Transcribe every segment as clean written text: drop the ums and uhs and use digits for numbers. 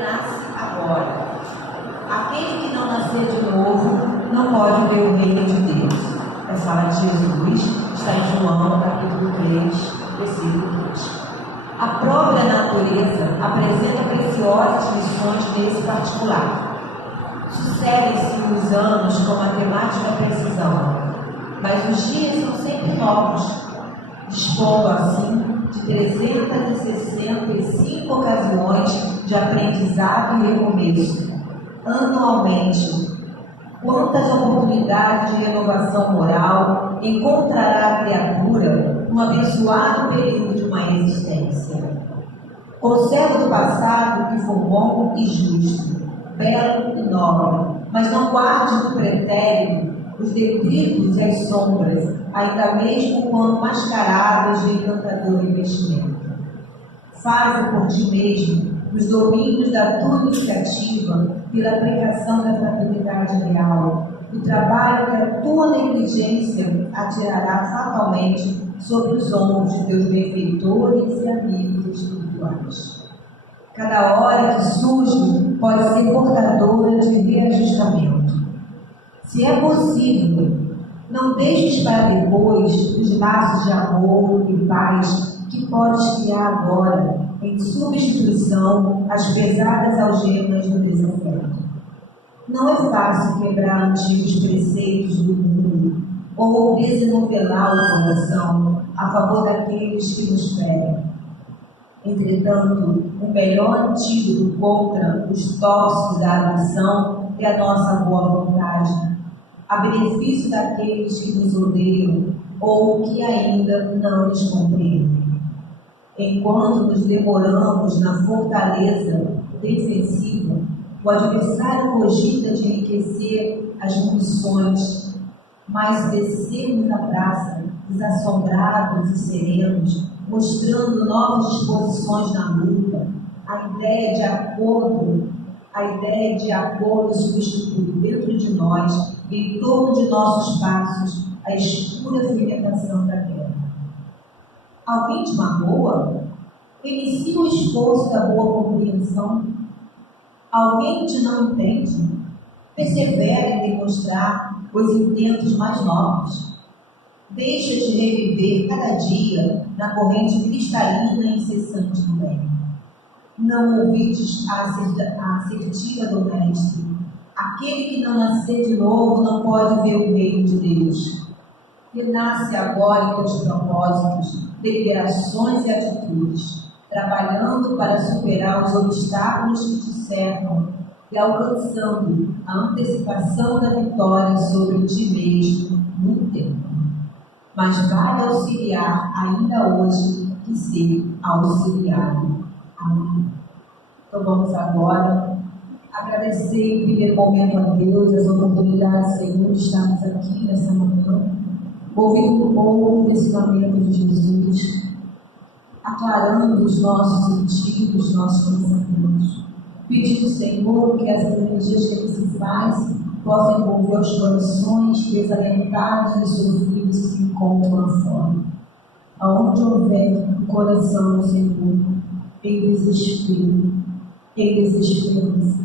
nasce agora. Aquele que não nascer de novo não pode ver o reino de Deus. Essa fala de Jesus está em João, capítulo 3, versículo 3. A própria natureza apresenta preciosas lições nesse particular. Sucedem-se os anos com matemática precisão, mas os dias são sempre novos, dispondo assim de 365 ocasiões de aprendizado e recomeço, anualmente. Quantas oportunidades de renovação moral encontrará a criatura num abençoado período de uma existência? Conserva do passado que for bom e justo, belo e nobre, mas não guarde do pretérito os detritos e as sombras, ainda mesmo quando mascarados de encantador investimento. Faze por ti mesmo os domínios da tua iniciativa pela aplicação da fraternidade real, o trabalho que a tua negligência atirará fatalmente sobre os ombros de teus benfeitores e amigos espirituais. Cada hora que surge pode ser portadora de reajustamento. Se é possível, não deixes para depois os laços de amor e paz que podes criar agora, em substituição às pesadas algemas do desafeto. Não é fácil quebrar antigos preceitos do mundo ou desenovelar o coração a favor daqueles que nos ferem. Entretanto, o melhor antídoto contra os tóxicos da ambição é a nossa boa vontade, a benefício daqueles que nos odeiam ou que ainda não nos compreendem. Enquanto nos demoramos na fortaleza defensiva, o adversário cogita de enriquecer as munições, mas descemos da praça, desassombrados e serenos, mostrando novas disposições na luta. A ideia de acordo substitui dentro de nós e em torno de nossos passos a escura fermentação da guerra. Alguém te magoa? Inicia o esforço da boa compreensão. Alguém te não entende? Persevera em demonstrar os intentos mais novos. Deixa de reviver cada dia na corrente cristalina e incessante do bem. Não ouvides a assertiva do Mestre. Aquele que não nascer de novo não pode ver o reino de Deus. Renasce agora em teus propósitos, deliberações e atitudes, trabalhando para superar os obstáculos que te cercam e alcançando a antecipação da vitória sobre ti mesmo no tempo. Mas vale auxiliar ainda hoje que ser auxiliado. Amém. Então vamos agora agradecer em primeiro momento a Deus as oportunidades, Senhor, de estarmos aqui nessa manhã, ouvindo um bom ensinamento de Jesus, aclarando os nossos sentidos, os nossos pensamentos, pedindo, Senhor, que as energias que Ele se faz possam envolver os corações desalentados e sofridos que se encontram lá fora. Aonde houver o coração, Senhor, em desespero, em desesperança,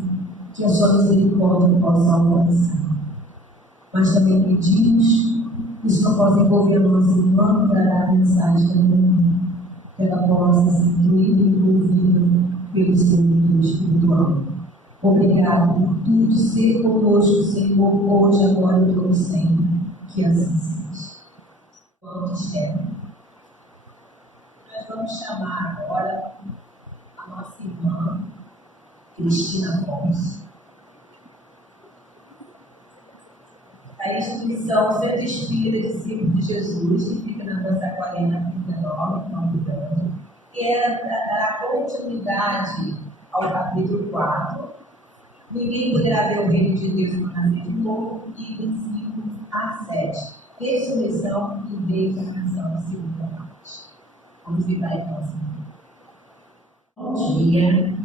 que a sua misericórdia possa alcançar. Mas também pedimos que isso não possa envolver a nossa irmã, que dará a mensagem da manhã, que ela possa ser envolvida pelo seu espiritual. Obrigado por tudo ser conosco, Senhor, hoje, agora e todo sempre. Que assim seja. Quantos querem? Nós vamos chamar agora a nossa irmã Cristina Afonso, da instituição Centro Espírita Discípulo de Jesus, que fica na Rua Saquarema 39, Campo Grande, que ela dará continuidade ao capítulo 4. Ninguém poderá ver o reino de Deus no nascer de novo, itens 5 a 7. Ressurreição e reencarnação na segunda parte. Vamos virar aí para Bom dia.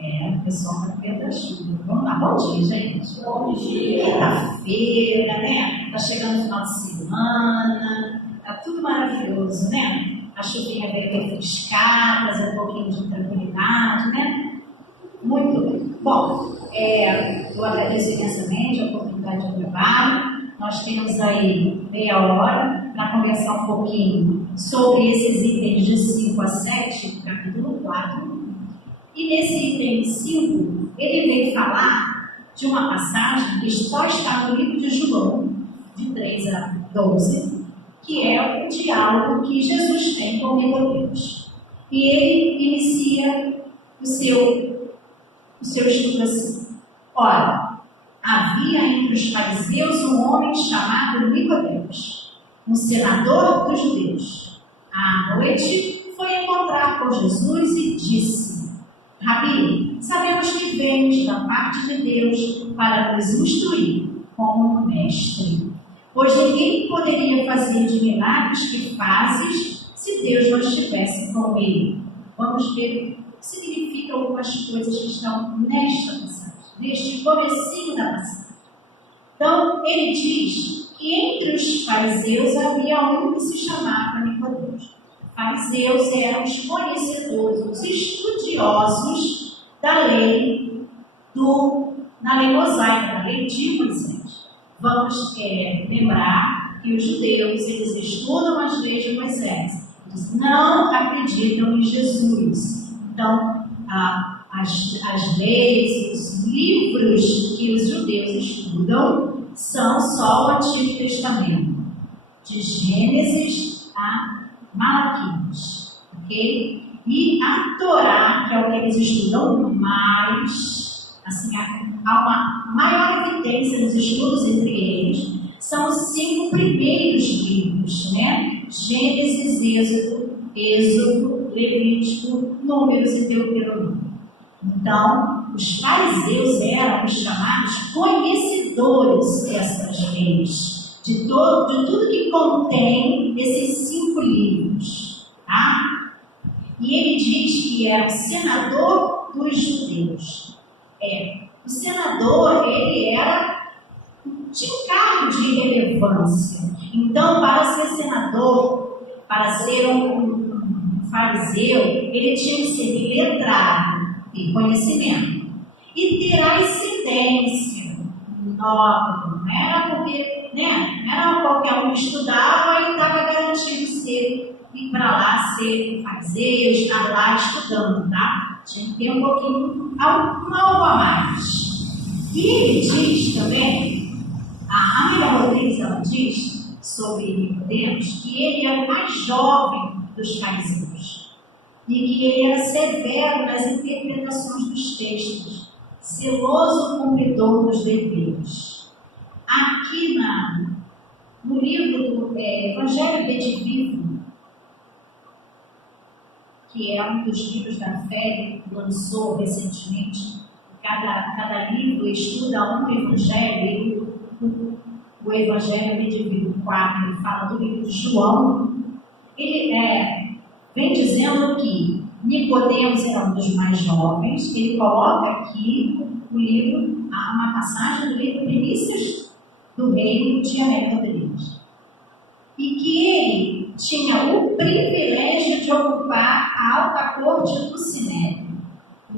O pessoal está vendo a chuva. Vamos lá, bom dia, gente. Bom dia. Quinta-feira, né? Está chegando o final de semana. Está tudo maravilhoso, né? A chuvinha veio refrescar, trazer um pouquinho de tranquilidade, né? Muito bem. Bom, eu agradeço imensamente a oportunidade de trabalho. Nós temos aí meia hora para conversar um pouquinho sobre esses itens de 5 a 7 do capítulo 4. E nesse item 5, ele vem falar de uma passagem que só está no livro de João, de 3 a 12, que é o diálogo que Jesus tem com Nicodemus. E ele inicia o seu estudo assim: ora, havia entre os fariseus um homem chamado Nicodemus, um senador dos judeus. À noite foi encontrar com Jesus e disse: Rabi, sabemos que vens da parte de Deus para nos instruir como mestre, pois ninguém poderia fazer de milagres que fazes se Deus não estivesse com ele. Vamos ver o que significa algumas coisas que estão nesta passagem, neste comecinho da passagem. Então, ele diz que entre os fariseus havia um que se chamava Nicodemus. Fariseus eram os conhecedores, os estudiosos da lei mosaica, da lei de Moisés. Vamos lembrar que os judeus, eles estudam as leis de Moisés, eles não acreditam em Jesus. Então, as leis, os livros que os judeus estudam são só o Antigo Testamento, de Gênesis a Malaquias, ok? E a Torá, que é o que eles estudam mais, assim, há uma maior evidência nos estudos entre eles, são os 5 primeiros livros, né? Gênesis, Êxodo, Levítico, Números e Deuteronômio. Então, os fariseus eram os chamados conhecedores dessas leis, de tudo que contém esses 5 livros, tá? E ele diz que é o senador dos judeus. O senador, ele tinha um cargo de relevância. Então, para ser senador, para ser um fariseu, ele tinha que ser letrado, ter conhecimento e ter ascendência nobre. Não era porque, não era qualquer um que estudava e estava garantido ir para lá ser fariseu, estar lá estudando, tá? Tinha que ter um pouquinho, algo a mais. E ele diz também, a Amira Rodrigues, ela diz sobre Nicodemus, que ele era o mais jovem dos fariseus e que ele era severo nas interpretações dos textos, zeloso cumpridor dos deveres. Aqui no livro do Evangelho de Edvivo, que é um dos livros da fé que lançou recentemente, cada livro estuda um evangelho. O Evangelho de Edvivo 4, ele fala do livro de João. Ele vem dizendo que Nicodemus era um dos mais jovens. Ele coloca aqui o livro, uma passagem do livro Primícias do Reino de Amélia Rodrigues. E que ele tinha o privilégio de ocupar a alta corte do Sinédrio.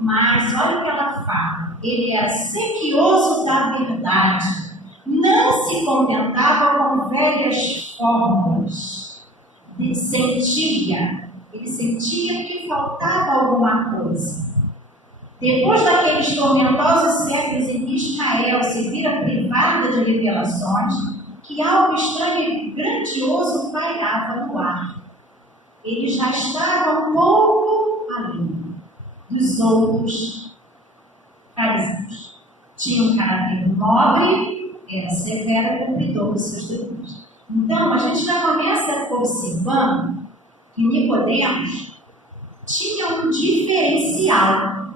Mas olha o que ela fala: ele era sequioso da verdade, não se contentava com velhas fórmulas, ele sentia que faltava alguma coisa. Depois daqueles tormentosos séculos em que Israel se vira privada de revelações, que algo estranho e grandioso pairava no ar. Ele já estava um pouco além dos outros fariseus. Tinha um caráter nobre, era severo e cumpridor dos seus deveres. Então, a gente já começa observando que Nicodemus tinha um diferencial.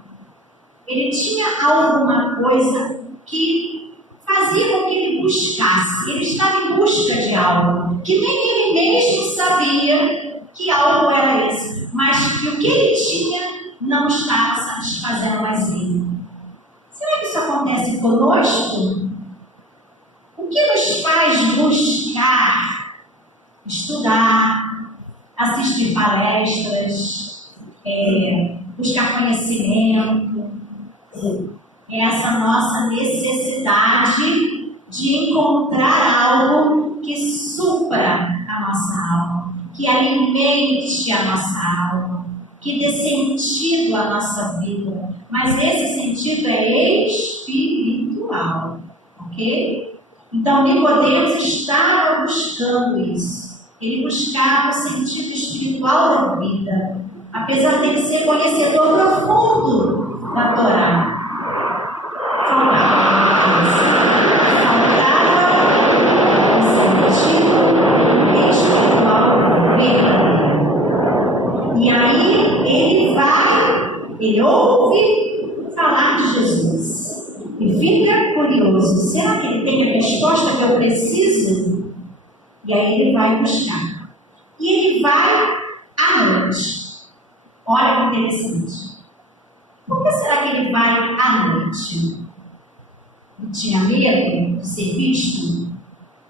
Ele tinha alguma coisa que fazia com que ele buscasse. Ele estava em busca de algo que nem ele mesmo sabia que algo era esse, mas que o que ele tinha não estava satisfazendo mais ele. Será que isso acontece conosco? O que nos faz buscar, estudar, assistir palestras, buscar conhecimento? É essa nossa necessidade de encontrar algo que supra a nossa alma, que alimente a nossa alma, que dê sentido à nossa vida. Mas esse sentido é espiritual, ok? Então, Nicodemos estava buscando isso. Ele buscava o sentido espiritual da vida, apesar de ele ser conhecedor profundo da Torá. Faltava o sentido espiritual verdadeiro. E aí ele ouve falar de Jesus e fica curioso: será que ele tem a resposta que eu preciso? E aí ele vai buscar. E ele vai à noite. Olha que interessante. Por que será que ele vai à noite? Ele tinha medo de ser visto?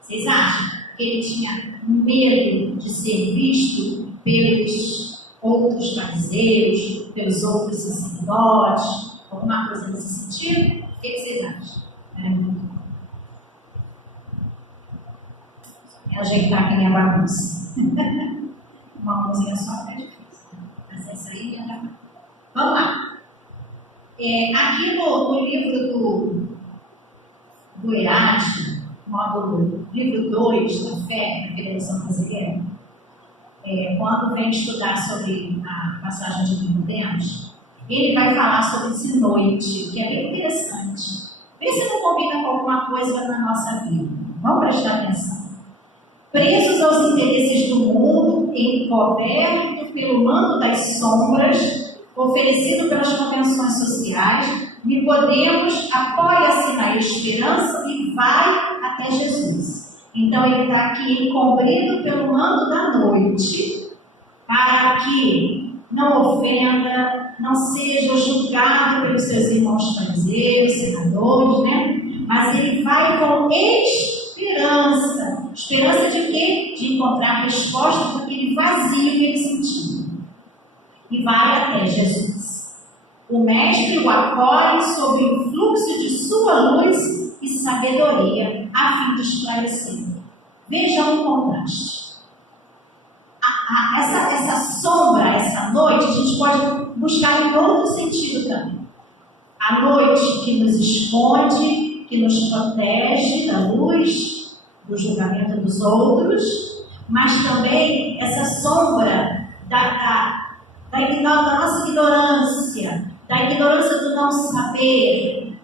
Vocês acham que ele tinha medo de ser visto pelos outros fariseus, pelos outros sacerdotes? Alguma coisa nesse sentido? O que vocês acham? É ajeitar aqui minha bagunça. Uma música só é difícil. Mas essa aí já dá. Vamos lá. Aqui no livro do Erasmo, livro 2 da Fé, da Federação Brasileira, quando vem estudar sobre a passagem de Nicodemos, ele vai falar sobre essa noite, que é bem interessante. Vê se não combina com alguma coisa na nossa vida. Vamos prestar atenção. Presos aos interesses do mundo, encoberto pelo manto das sombras, oferecido pelas convenções sociais, Nicodemos apoia-se na esperança e vai até Jesus. Então ele está aqui encobrido pelo manto da noite, para que não ofenda, não seja julgado pelos seus irmãos fariseus, senadores, né? Mas ele vai com esperança. Esperança de quê? De encontrar resposta para aquele vazio que ele sentiu. E vai até Jesus. O mestre o acolhe sob o fluxo de sua luz e sabedoria, a fim de esclarecer. Veja um contraste. Essa sombra, essa noite, a gente pode buscar em outro sentido também. A noite que nos esconde, que nos protege da luz, do julgamento dos outros, mas também essa sombra da nossa ignorância, da ignorância do não saber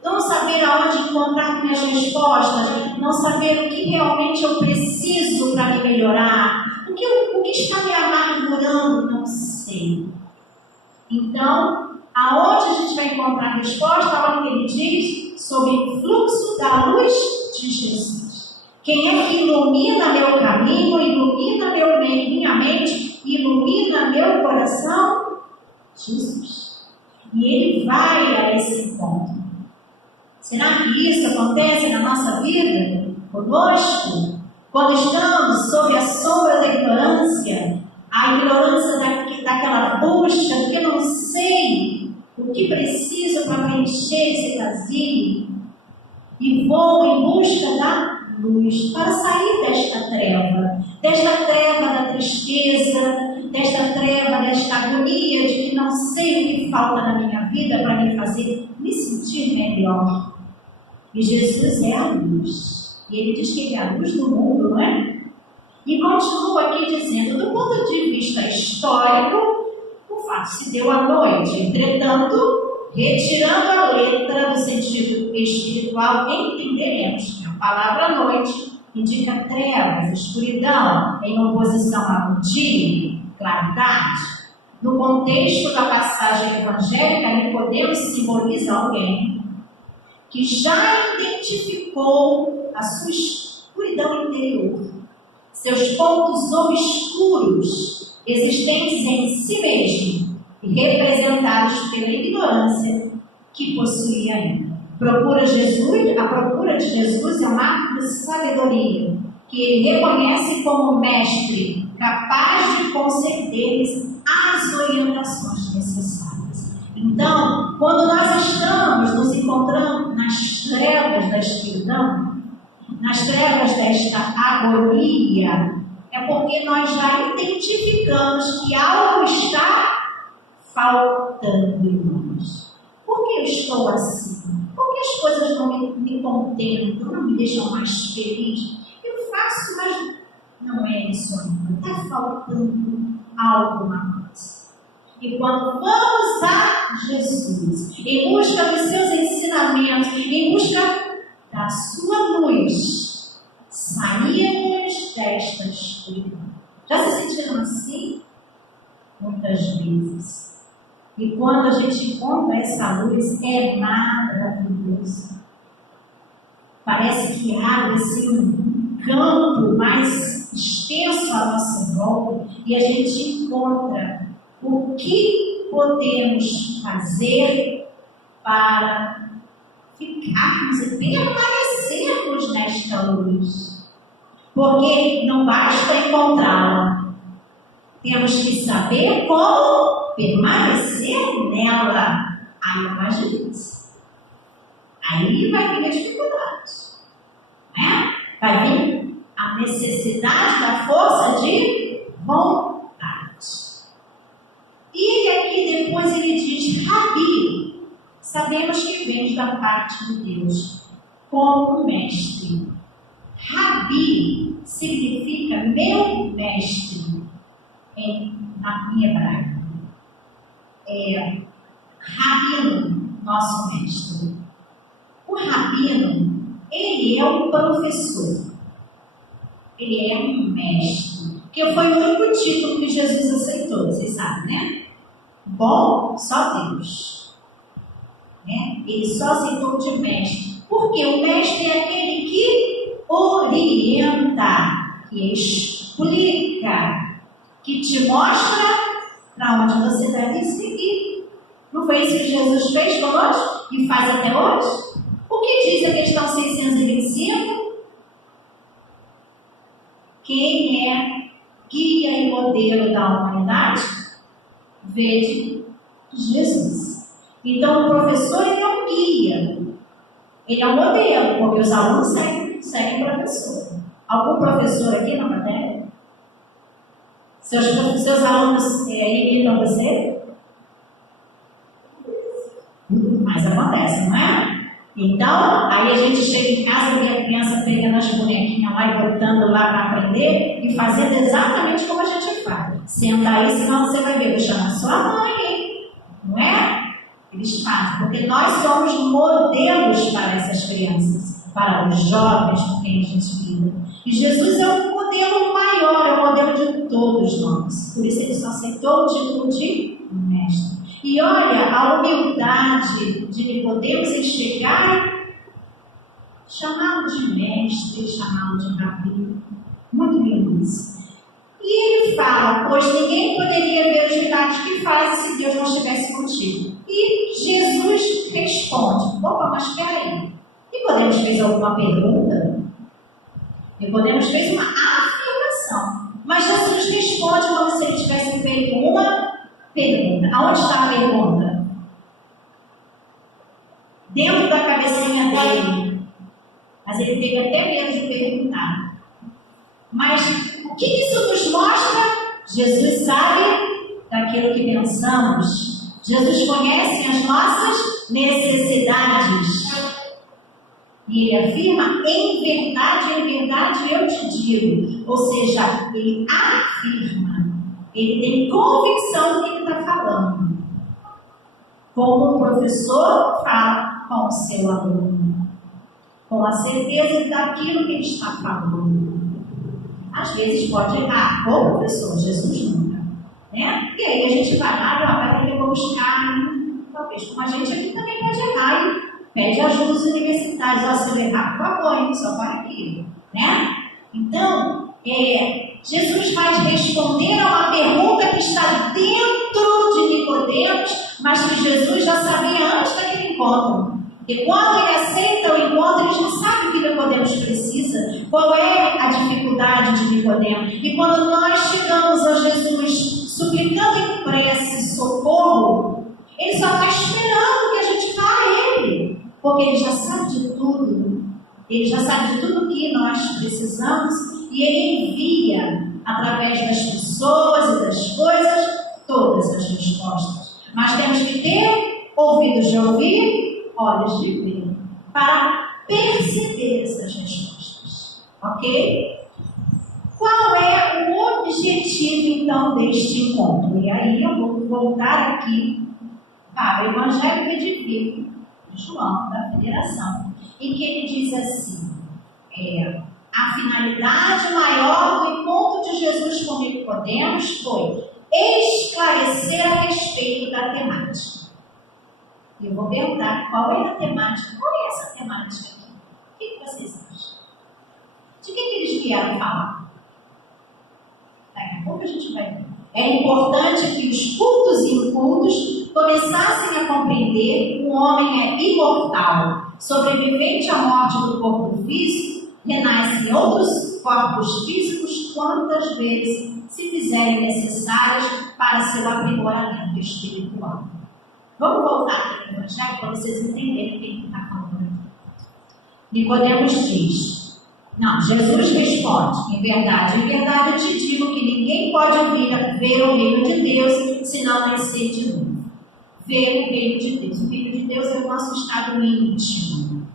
aonde encontrar minhas respostas, não saber o que realmente eu preciso para me melhorar, o que está me amargurando, não sei. Então, aonde a gente vai encontrar resposta? Olha o que ele diz sobre o fluxo da luz de Jesus. Quem é que ilumina meu caminho, ilumina minha mente, ilumina meu coração? Jesus. E ele vai a esse ponto. Será que isso acontece na nossa vida, conosco? Quando estamos sob a sombra da ignorância, a ignorância daquela busca, porque eu não sei o que preciso para preencher esse vazio, e vou em busca da luz, para sair desta treva da tristeza, desta treva, desta agonia de que não sei o que falta na minha vida para me fazer me sentir melhor. E Jesus é a luz. E ele diz que ele é a luz do mundo, não é? E continua aqui dizendo, do ponto de vista histórico, o fato se deu à noite. Entretanto, retirando a letra do sentido espiritual, entenderemos que a palavra noite indica trevas, escuridão, em oposição ao dia, claridade. No contexto da passagem evangélica, Nicodemos simboliza alguém que já identificou a sua escuridão interior, seus pontos obscuros existentes em si mesmo e representados pela ignorância que possuía ainda. A procura de Jesus é um ato de sabedoria que ele reconhece como mestre, capaz de conceder-lhes as orientações necessárias. Então, quando nós estamos encontrando nas trevas da escuridão, nas trevas desta agonia, é porque nós já identificamos que algo está faltando em nós. Por que eu estou assim? Por que as coisas não me contentam, não me deixam mais feliz? Eu faço, mas não é isso ainda. Está faltando alguma coisa. E quando vamos a Jesus, em busca dos seus ensinamentos, em busca da sua luz, saímos desta escuridão. Já se sentiram assim? Muitas vezes. E quando a gente encontra essa luz, é maravilhoso. Parece que abre-se um campo mais extenso à nossa volta e a gente encontra o que podemos fazer para ficarmos e permanecermos nesta luz. Porque não basta encontrá-la, temos que saber como permanecer nela. Aí é mais difícil. Aí vai vir a dificuldade, né? Vai vir a necessidade da força de vontade. E aqui depois ele diz: Rabi, sabemos que vem da parte de Deus, como mestre. Rabi significa meu mestre na hebraico. Rabino, nosso mestre. O rabino, ele é um professor. Ele é um mestre. Que foi o único título que Jesus aceitou, vocês sabem, né? Bom, só Deus. Né? Ele só aceitou de mestre. Porque o mestre é aquele que orienta, que explica, que te mostra para onde você deve seguir. Não foi isso que Jesus fez conosco e faz até hoje? O que diz a questão 625? Quem é guia e modelo da humanidade? Vede Jesus. Então o professor ele é um guia, ele é um modelo, porque os alunos seguem o professor. Algum professor aqui na matéria? Seus alunos imitam você? Mas acontece, não é? Então, aí a gente chega em casa e vê a criança pegando as bonequinhas lá e botando lá para aprender e fazendo exatamente como a gente faz. Senta aí, senão você vai ver, vou chamar sua mãe, hein? Não é? Eles fazem, porque nós somos modelos para essas crianças, para os jovens com quem a gente lida. E Jesus é um modelo maior, é o modelo de todos nós. Por isso ele só aceitou o título de mestre. E olha, a humildade de Nicodemos em chegar e chamá-lo de mestre, chamá-lo de rabino. Muito lindo isso. E ele fala: pois ninguém poderia ver os milagres que faz se Deus não estivesse contigo. E Jesus responde: opa, mas espera aí. Nicodemos fez alguma pergunta? Nicodemos fez uma afirmação. Mas Jesus responde como se ele tivesse feito uma pergunta. Aonde está a pergunta? Dentro da cabecinha dele. Mas ele teve até medo de perguntar. Mas o que isso nos mostra? Jesus sabe daquilo que pensamos. Jesus conhece as nossas necessidades. E ele afirma: em verdade eu te digo. Ou seja, ele afirma. Ele tem convicção do que ele está falando. Como um professor fala com o seu aluno. Com a certeza daquilo que ele está falando. Às vezes pode errar. O professor, Jesus nunca. Né? E aí a gente vai lá, vai ter que buscar. Talvez como a gente aqui também pode errar. E pede ajuda dos universitários. Ó, se eu errar, por favor, hein? Só vai aqui. Né? Então, Jesus vai responder a uma pergunta que está dentro de Nicodemos, mas que Jesus já sabia antes daquele encontro. E quando ele aceita o encontro, ele já sabe o que Nicodemos precisa, qual é a dificuldade de Nicodemos. E quando nós chegamos a Jesus suplicando em prece socorro, ele só está esperando que a gente vá a ele. porque Ele já sabe de tudo. Ele já sabe de tudo que nós precisamos e Ele envia, através das pessoas e das coisas, todas as respostas. Mas temos que ter ouvidos de ouvir, olhos de ver, para perceber essas respostas. Ok? Qual é o objetivo, então, deste encontro? E aí eu vou voltar aqui para o Evangelho que edifica de João, da Federação, em que ele diz assim, a finalidade maior do encontro de Jesus com Nicodemos foi esclarecer a respeito da temática. E eu vou perguntar qual é a temática, qual é essa temática aqui? O que vocês acham? De que eles vieram falar? Daqui a pouco a gente vai ver. É importante que os cultos e incultos começassem a compreender que o homem é imortal, sobrevivente à morte do corpo físico, renasce em outros corpos físicos quantas vezes se fizerem necessárias para seu aprimoramento espiritual. Vamos voltar aqui no Evangelho para vocês entenderem quem está falando aqui. Nicodemos diz, Jesus responde, em verdade eu te digo que ninguém pode vir a ver o reino de Deus se não nascer de novo. Ver o reino de Deus. O reino de Deus é o nosso estado íntimo.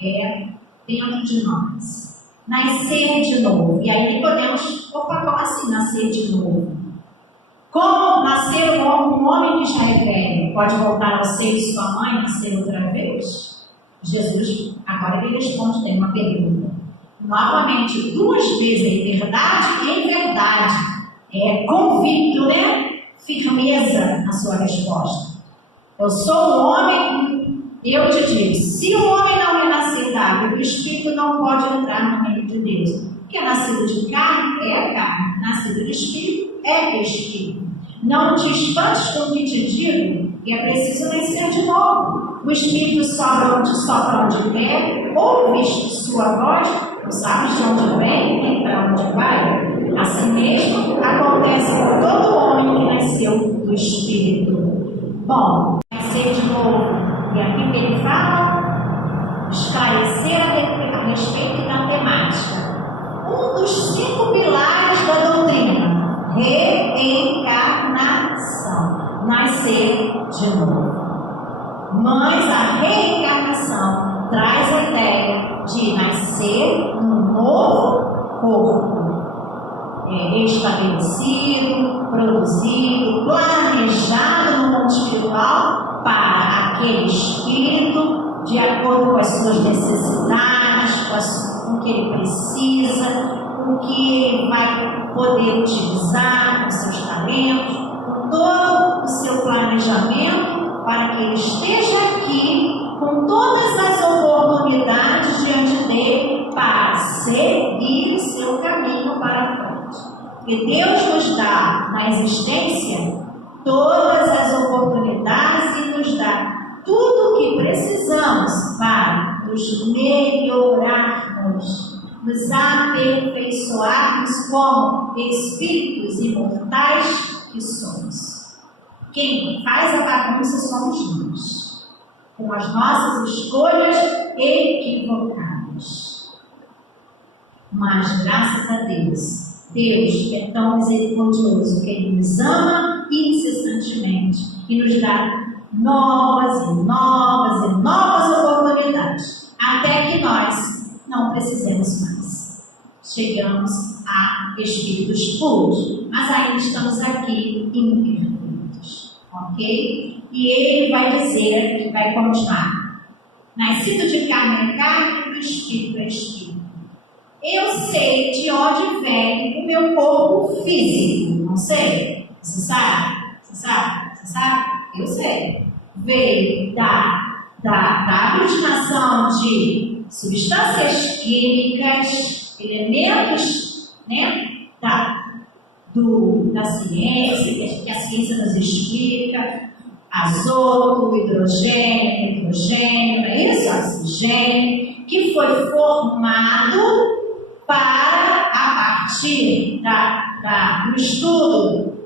É dentro de nós. Nascer de novo. E aí podemos, como assim nascer de novo? Como nascer um homem que já é velho pode voltar ao seio de sua mãe e nascer outra vez? Jesus, agora ele responde, tem uma pergunta. Novamente, 2 vezes em verdade, convicto, firmeza na sua resposta. Eu sou um homem, eu te digo, se o homem não renascer da água e do Espírito, não pode entrar no reino de Deus. Porque nascido de carne é carne, nascido de Espírito é Espírito. Não te espantes com o que te digo, que é preciso nascer de novo. O Espírito sopra onde quer, ouviste sua voz, não sabes de onde vem nem para onde vai. Assim mesmo acontece com todo homem que nasceu do Espírito. Bom, nascer de novo. E aqui que ele fala, esclarecer a respeito da temática. Um dos 5 pilares da doutrina, reencarnação. Nascer de novo. Mas a reencarnação traz a ideia de nascer num novo corpo. Estabelecido, produzido, planejado no mundo espiritual para aquele espírito, de acordo com as suas necessidades, com o que ele precisa, com o que ele vai poder utilizar, com seus talentos, com todo o seu planejamento, para que ele esteja aqui com todas as oportunidades diante dele para seguir o seu caminho para a frente. Porque Deus nos dá na existência todas as oportunidades e nos dá tudo o que precisamos para nos melhorarmos, nos aperfeiçoarmos como espíritos imortais que somos. Quem faz a bagunça somos nós, com as nossas escolhas equivocadas. Mas, graças a Deus, Deus é tão misericordioso que Ele nos ama incessantemente e nos dá novas e novas e novas oportunidades, até que nós não precisemos mais. Chegamos a espíritos puros, mas ainda estamos aqui imperfeitos, ok? E Ele vai dizer, que vai continuar, nascido de carne é carne e do espírito é espírito. Eu sei de onde vem o meu corpo físico, não sei? Você sabe? Você sabe? Você sabe? Eu sei. Veio da aglutinação de substâncias químicas, elementos, da ciência, que a ciência nos explica, azoto, hidrogênio, nitrogênio, não é isso? Oxigênio, que foi formado para, a partir do estudo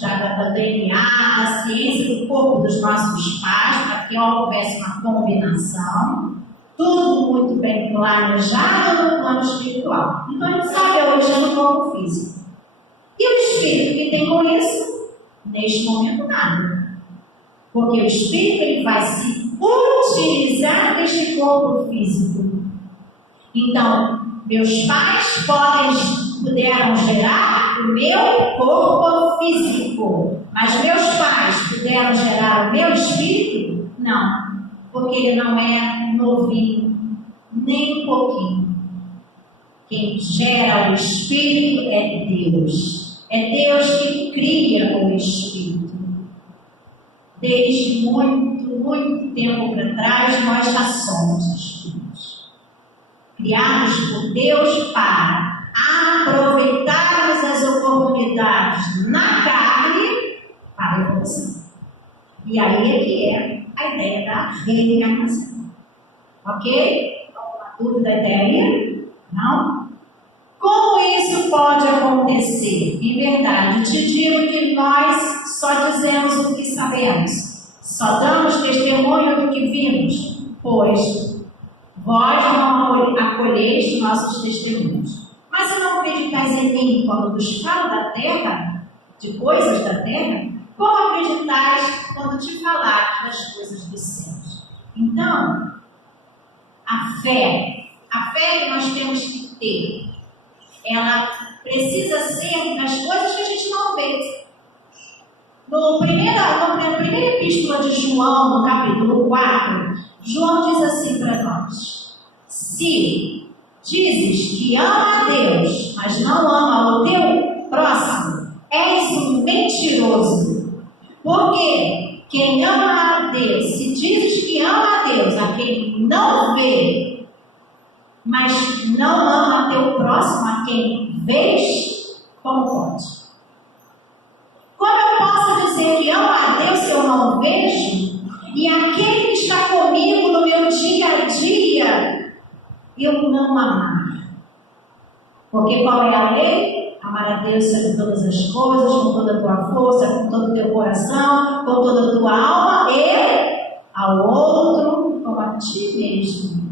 da DNA, da ciência do corpo dos nossos pais, para que houvesse uma combinação, tudo muito bem planejado no plano espiritual. Então a gente sabe a origem do corpo físico. E o espírito que tem com isso? Neste momento nada. Porque o espírito ele vai se utilizar deste corpo físico. Então, meus pais puderam gerar o meu corpo físico, mas meus pais puderam gerar o meu espírito? Não, porque ele não é novinho, nem um pouquinho. Quem gera o espírito é Deus. É Deus que cria o espírito. Desde muito tempo para trás, nós já somos espíritos. Criados por Deus para aproveitarmos as oportunidades na carne para a evolução. E aí é que é a ideia da reencarnação. Ok? Alguma dúvida, ideia? Não? Como isso pode acontecer? Em verdade, te digo que nós só dizemos o que sabemos, só damos testemunho do que vimos, pois vós não acolheis nossos testemunhos. Mas se não acreditais em mim quando vos falo da terra, de coisas da terra, como acreditais quando te falar das coisas dos céus? Então, a fé que nós temos que ter, ela precisa ser nas coisas que a gente não vê. Na primeira epístola de João, no capítulo 4, João diz assim para nós: se dizes que ama a Deus, mas não ama o teu próximo, és um mentiroso. Porque quem ama a Deus, se dizes que ama a Deus, a quem não vê, mas não ama teu próximo, a quem vês, como pode? Como eu posso dizer que amo a Deus se eu não vejo? E aquele que está comigo no meu dia a dia, eu não amar. Porque qual é a lei? Amar a Deus sobre todas as coisas, com toda a tua força, com todo o teu coração, com toda a tua alma e ao outro como a ti mesmo.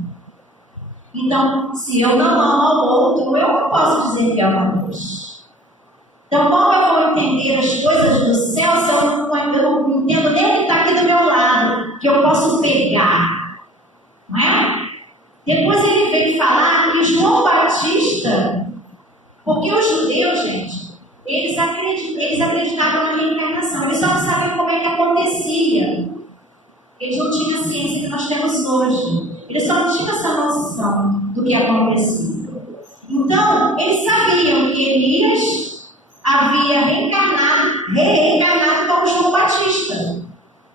Então, se eu não amo ao outro, eu não posso dizer que amo a Deus. Então, como eu vou entender as coisas do céu se eu não entendo nem o que está aqui do meu lado, que eu posso pegar? Não é? Depois ele veio falar que João Batista, porque os judeus, gente, eles acreditavam na reencarnação, eles só não sabiam como é que acontecia. Eles não tinham a ciência que nós temos hoje. Eles só não tinham essa noção do que acontecia. Então, eles sabiam que Elias havia reencarnado como João Batista.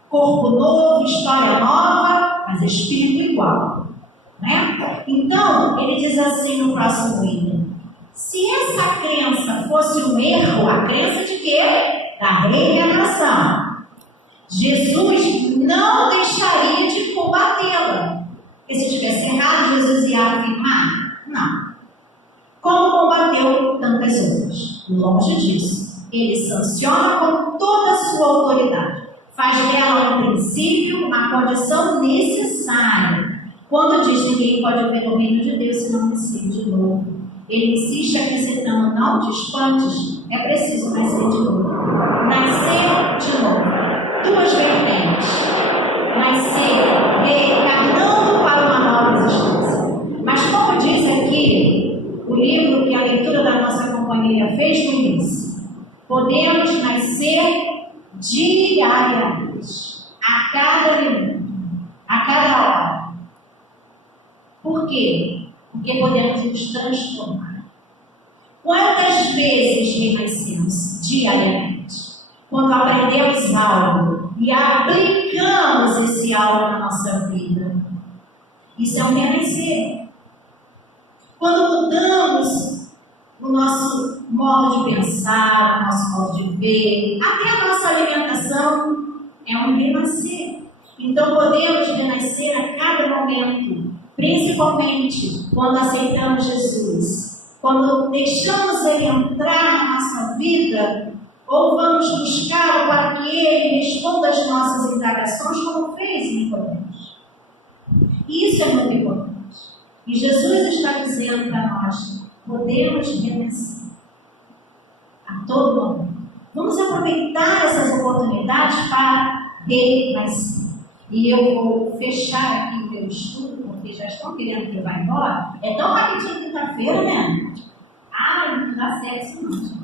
Corpo novo, história nova, mas espírito igual. Né? Então, ele diz assim no próximo item: se essa crença fosse um erro, a crença de quê? Da reencarnação, Jesus não deixaria de combatê-la. Porque se tivesse errado, Jesus ia afirmar? Não. Como combateu tantas outras? Longe disso. Ele sanciona com toda a sua autoridade. Faz dela um princípio, uma condição necessária. Quando diz que ninguém pode ver o reino de Deus se não nascer de novo. Ele insiste acrescentando: não te espantes, é preciso nascer de novo. Nascer de novo. Duas vertentes. Nascer reencarnando para uma nova existência. Mas como diz aqui o livro que a leitura da nossa companhia fez no início, podemos nascer diariamente, a cada minuto, a cada hora. Por quê? Porque podemos nos transformar. Quantas vezes renascemos diariamente? Quando aprendemos algo e aplicamos esse algo na nossa vida. Isso é um renascer. Quando mudamos o nosso modo de pensar, o nosso modo de ver, até a nossa alimentação, é um renascer. Então podemos renascer a cada momento, principalmente quando aceitamos Jesus. Quando deixamos Ele entrar na nossa vida, Ou vamos buscá-lo para que ele responda às nossas indagações, como fez Nicodemos? Isso é muito importante. E Jesus está dizendo para nós: podemos renascer a todo momento. Vamos aproveitar essas oportunidades para renascer. E eu vou fechar aqui o meu estudo, porque já estão querendo que eu vá embora. É tão rapidinho quinta-feira, né? Não dá certo isso não, gente.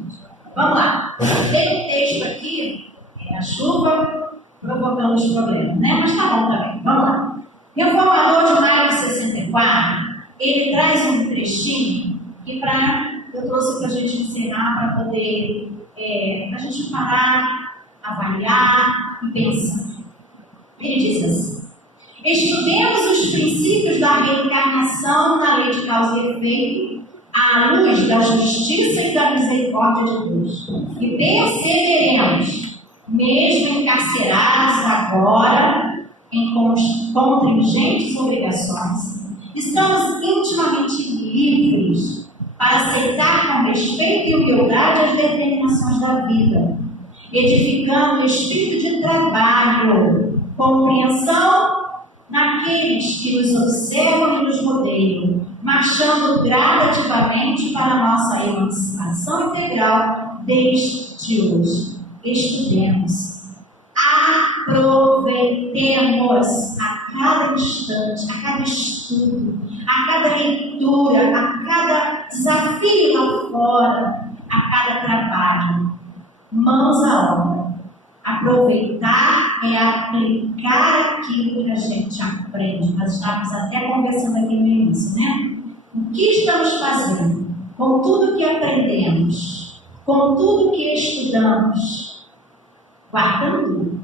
Vamos lá. Tem um texto aqui, a chuva provocando os problemas, né? Mas tá bom também. Vamos lá. Reformador de maio de 64, ele traz um trechinho que eu trouxe para a gente encerrar, para poder a gente parar, avaliar e pensar. Ele diz assim: estudemos os princípios da reencarnação na lei de causa e efeito, à luz da justiça e da misericórdia de Deus, e perseveremos, mesmo encarcerados agora em contingentes obrigações, estamos intimamente livres para aceitar com respeito e humildade as determinações da vida, edificando o espírito de trabalho, compreensão naqueles que nos observam e nos rodeiam, marchando gradativamente para a nossa emancipação integral desde hoje. Estudemos, aproveitemos a cada instante, a cada estudo, a cada leitura, a cada desafio lá fora, a cada trabalho. Mãos à obra. Aproveitar é aplicar aquilo que a gente aprende. Nós estávamos até conversando aqui no início, né? O que estamos fazendo com tudo que aprendemos, com tudo que estudamos? Guardando tudo?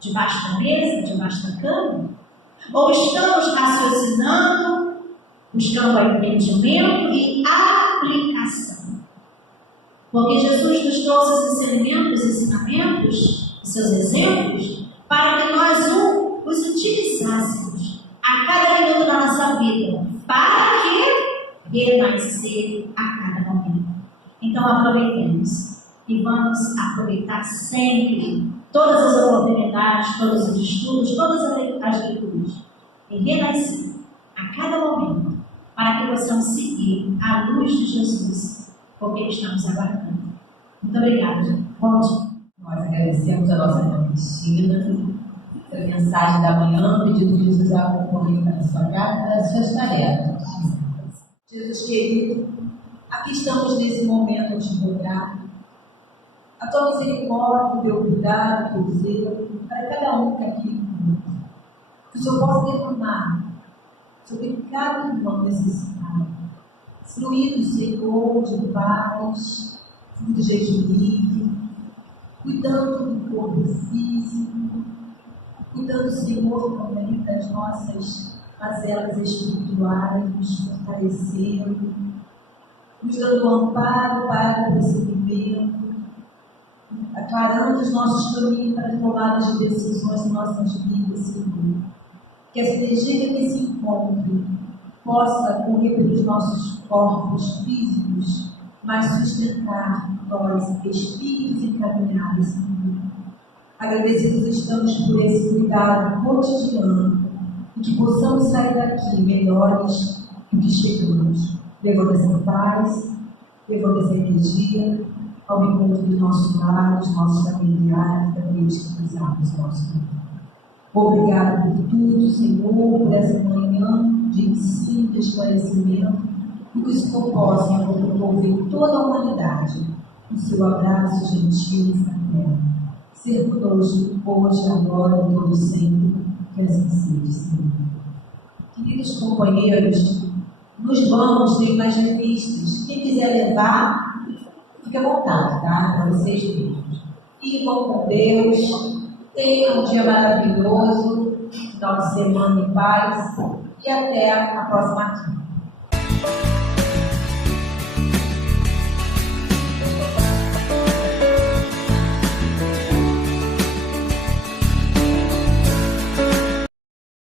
Debaixo da mesa, debaixo da cama? Ou estamos raciocinando, buscando entendimento e aplicação? Porque Jesus nos trouxe esses elementos, ensinamentos, os seus exemplos, para que nós os utilizássemos a cada minuto da nossa vida, para que renascer a cada momento. Então aproveitemos e vamos aproveitar sempre todas as oportunidades, todos os estudos, todas as leituras, e renascer a cada momento, para que possamos seguir a luz de Jesus, porque estamos aguardando. Muito obrigada, gente. Bom dia. Nós agradecemos a nossa irmã Cristina, a mensagem da manhã, pedindo que Jesus a acompanhe na sua casa, nas suas tarefas. Jesus querido, aqui estamos nesse momento de rogar a tua misericórdia, o teu cuidado, o teu zelo, para cada um que aqui que o Senhor possa derramar sobre cada irmão necessitado, fluir do Senhor de paz, do jeito livre, cuidando do corpo físico, cuidando, Senhor, também das nossas mazelas espirituais, nos fortalecendo, nos dando amparo para o prosseguimento, aclarando os nossos caminhos para as tomadas de decisões em nossas vidas, Senhor. Que essa energia que se encontre possa correr pelos nossos corpos físicos, mas sustentar nós, espíritos encaminhados, Senhor. Agradecidos estamos por esse cuidado cotidiano e que possamos sair daqui melhores do que chegamos, levando essa paz, levando essa energia ao encontro dos nossos lares, dos nossos familiares, daqueles que precisamos do nosso caminho. Obrigado por tudo, Senhor, por essa manhã de ensino, de esclarecimento, e que o Senhor possa envolver toda a humanidade no seu abraço gentil e fraterno. Ser conosco hoje, agora e todo sempre, que assim seja, Senhor. Queridos companheiros, nos vamos ter nas revistas. Quem quiser levar, fique à vontade, tá? Para vocês mesmos. Fiquem com Deus. Tenham um dia maravilhoso, final de semana em paz, e até a próxima quinta.